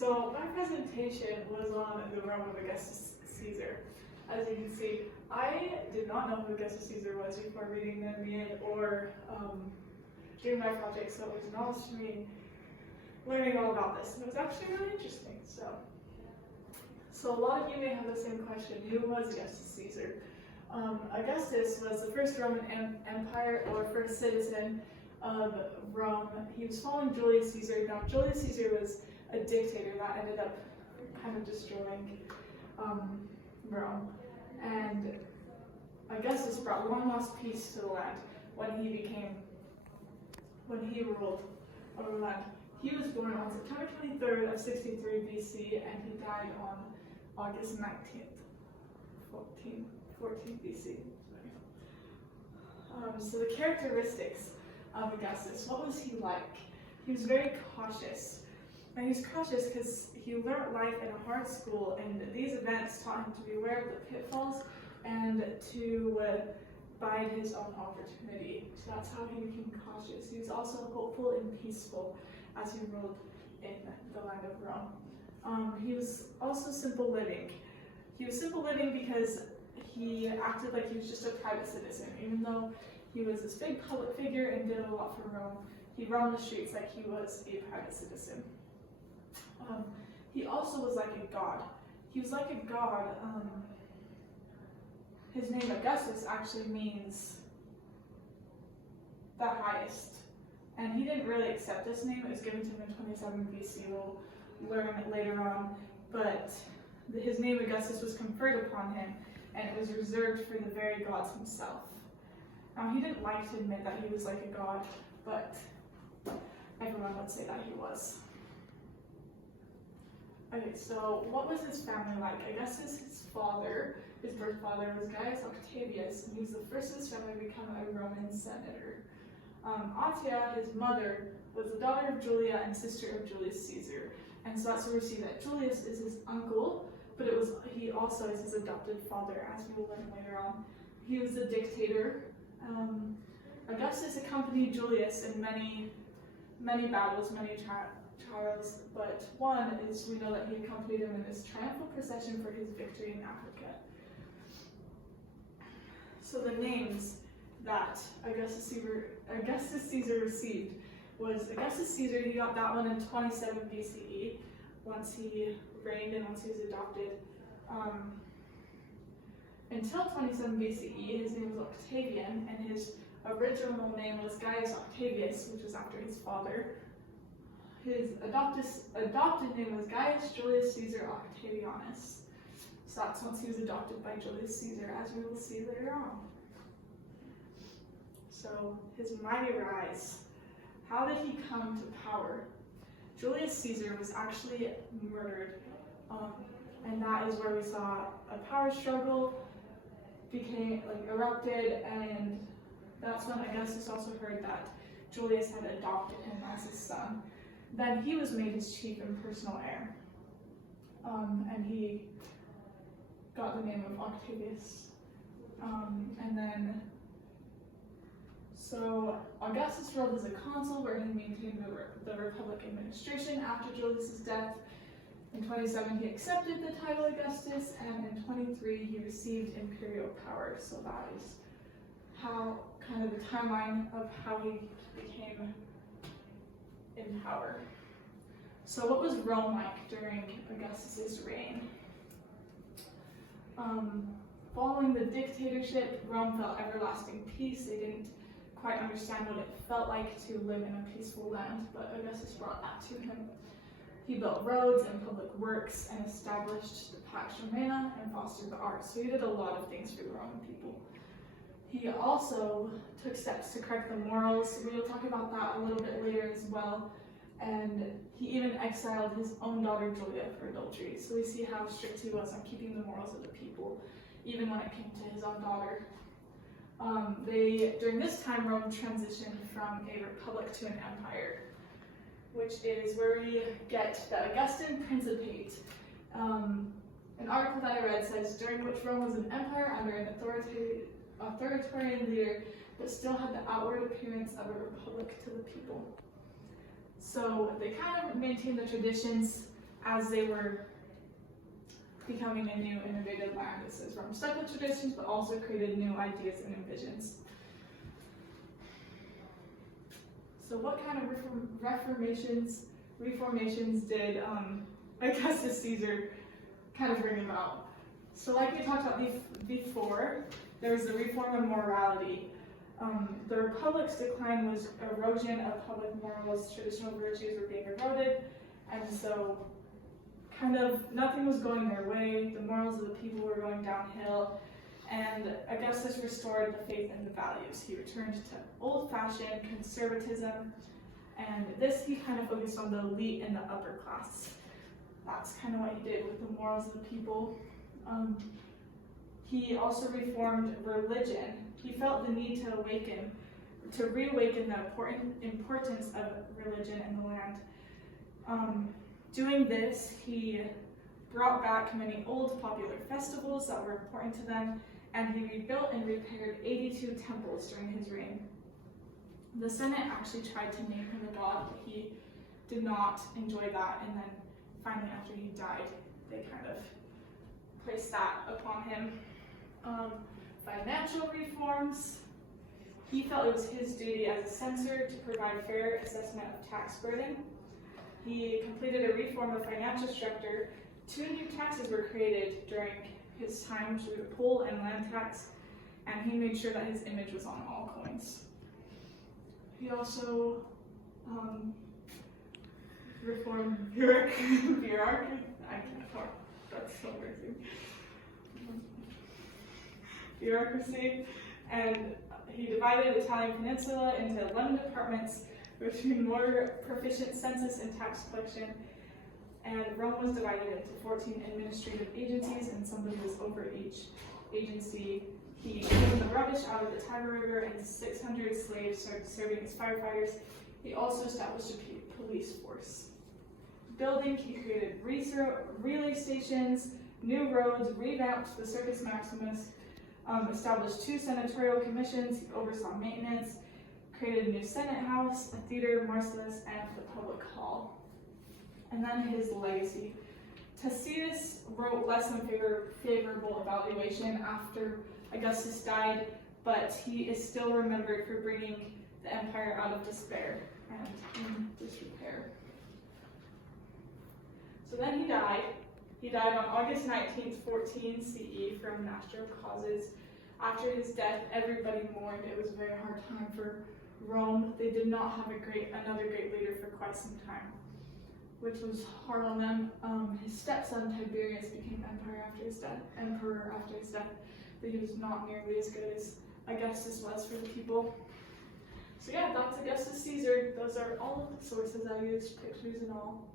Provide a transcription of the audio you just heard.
So my presentation was on the realm of Augustus Caesar. As you can see, I did not know who Augustus Caesar was before reading the Ennead or doing my project, so it was knowledge to me learning all about this. And it was actually really interesting. So a lot of you may have the same question: who was Augustus Caesar? Augustus was the first Roman Empire, or first citizen of Rome. He was following Julius Caesar. Now, Julius Caesar was a dictator that ended up kind of destroying Rome. And Augustus brought long lost peace to the land when he ruled over the land. He was born on September 23rd of 63 BC, and he died on August 19th, 14 BC. So the characteristics of Augustus, what was he like? He was very cautious. And he was cautious because he learned life in a hard school, and these events taught him to be aware of the pitfalls and to bide his own opportunity. So that's how he became cautious. He was also hopeful and peaceful as he ruled in the land of Rome. He was also simple living. He was simple living because he acted like he was just a private citizen. Even though he was this big public figure and did a lot for Rome, he roamed the streets like he was a private citizen. He also was like a god. He was like a god. His name Augustus actually means the highest. And he didn't really accept this name. It was given to him in 27 BC. We'll learn it later on. But his name Augustus was conferred upon him, and it was reserved for the very gods himself. Now, he didn't like to admit that he was like a god, but everyone would say that he was. Okay, so what was his family like? Augustus, his birth father, was Gaius Octavius, and he was the first of his family to become a Roman senator. Atia, his mother, was the daughter of Julia and sister of Julius Caesar. And so that's where we see that Julius is his uncle, but he also is his adopted father, as we will learn later on. He was a dictator. Augustus accompanied Julius in many battles, many trials, but one is we know that he accompanied him in this triumphal procession for his victory in Africa. So the names that Augustus Caesar received was Augustus Caesar. He got that one in 27 BCE, once he reigned and once he was adopted. Until 27 BCE, his name was Octavian, and his original name was Gaius Octavius, which was after his father. His adopted name was Gaius Julius Caesar Octavianus. So that's once he was adopted by Julius Caesar, as we will see later on. So his mighty rise. How did he come to power? Julius Caesar was actually murdered, and that is where we saw a power struggle erupted, and that's when Augustus also heard that Julius had adopted him as his son. Then he was made his chief and personal heir, and he got the name of Octavius. So Augustus ruled as a consul, where he maintained the republic administration after Julius's death. In 27, he accepted the title Augustus, and in 23, he received imperial power. So that is how kind of the timeline of how he became in power. So what was Rome like during Augustus's reign? Following the dictatorship, Rome felt everlasting peace. They didn't quite understand what it felt like to live in a peaceful land, but Augustus brought that to him. He built roads and public works and established the Pax Romana and fostered the arts. So he did a lot of things for the Roman people. He also took steps to correct the morals. We will talk about that a little bit later as well. And he even exiled his own daughter Julia for adultery. So we see how strict he was on keeping the morals of the people, even when it came to his own daughter. During this time, Rome transitioned from a republic to an empire, which is where we get the Augustan Principate. An article that I read says, during which Rome was an empire under an authoritarian leader, but still had the outward appearance of a republic to the people. So they kind of maintained the traditions as they were becoming a new innovative land. It says Rome stuck with traditions, but also created new ideas and visions. So what kind of reformations did Augustus Caesar kind of bring about? So like we talked about before, there was the reform of morality. The Republic's decline was erosion of public morals, traditional virtues were being eroded, and so kind of nothing was going their way, the morals of the people were going downhill, and Augustus restored the faith and the values. He returned to old-fashioned conservatism, and this he kind of focused on the elite and the upper class. That's kind of what he did with the morals of the people. He also reformed religion. He felt the need to reawaken the importance of religion in the land. Doing this, he brought back many old popular festivals that were important to them, and he rebuilt and repaired 82 temples during his reign. The Senate actually tried to name him a god, but he did not enjoy that, and then finally after he died, they kind of placed that upon him. Financial reforms. He felt it was his duty as a censor to provide fair assessment of tax burden. He completed a reform of financial structure. 2 new taxes were created during his time, which were the poll and land tax, and he made sure that his image was on all coins. He also reformed bureaucracy. I can't talk. That's so crazy. Bureaucracy, and he divided the Italian peninsula into 11 departments between more proficient census and tax collection, and Rome was divided into 14 administrative agencies, and somebody was over each agency. He cleaned the rubbish out of the Tiber River, and 600 slaves started serving as firefighters. He also established a police force. Building, he created relay stations, new roads, revamped the Circus Maximus, established 2 senatorial commissions, he oversaw maintenance, created a new Senate House, a theater, Marcellus, and the public hall. And then his legacy. Tacitus wrote less than favorable evaluation after Augustus died, but he is still remembered for bringing the empire out of despair and in disrepair. So then he died. He died on August 19th, 14 CE from natural causes. After his death, everybody mourned. It was a very hard time for Rome. They did not have another great leader for quite some time, which was hard on them. His stepson Tiberius became emperor after his death, but he was not nearly as good as Augustus was for the people. So yeah, that's Augustus Caesar. Those are all of the sources I used, pictures and all.